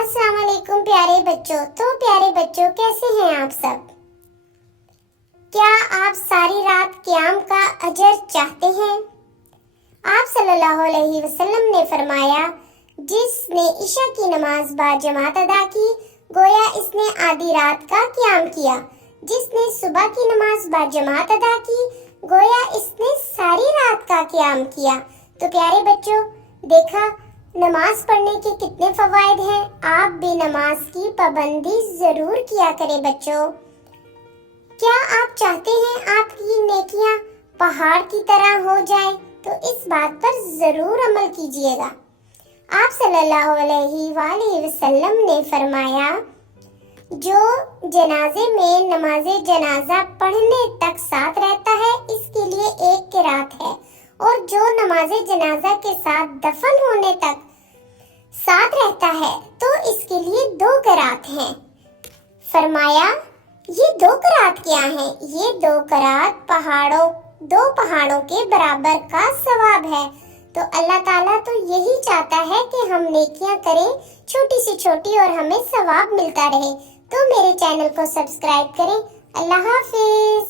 السلام علیکم پیارے بچوں۔ تو پیارے بچوں کیسے ہیں آپ سب؟ کیا آپ ساری رات قیام کا اجر چاہتے ہیں؟ آپ صلی اللہ علیہ وسلم نے فرمایا، جس نے عشاء کی نماز باجماعت ادا کی گویا اس نے آدھی رات کا قیام کیا، جس نے صبح کی نماز باجماعت ادا کی گویا اس نے ساری رات کا قیام کیا۔ تو پیارے بچوں دیکھا نماز پڑھنے کے کتنے فوائد ہیں۔ آپ بھی نماز کی پابندی ضرور کیا کریں بچوں۔ کیا آپ چاہتے ہیں آپ کی نیکیاں پہاڑ کی طرح ہو جائیں؟ تو اس بات پر ضرور عمل کیجیے گا۔ آپ صلی اللہ علیہ وآلہ وسلم نے فرمایا، جو جنازے میں نماز جنازہ پڑھنے تک ساتھ رہتا ہے اس کے لیے ایک قرات ہے، اور جو نماز جنازہ کے ساتھ دفن ہونے تک ساتھ رہتا ہے تو اس کے لیے 2 قرات ہیں۔ فرمایا یہ 2 قرات کیا ہیں؟ یہ 2 قرات دو پہاڑوں کے برابر کا ثواب ہے۔ تو اللہ تعالیٰ تو یہی چاہتا ہے کہ ہم نیکیاں کریں چھوٹی سے چھوٹی اور ہمیں ثواب ملتا رہے۔ تو میرے چینل کو سبسکرائب کریں۔ اللہ حافظ۔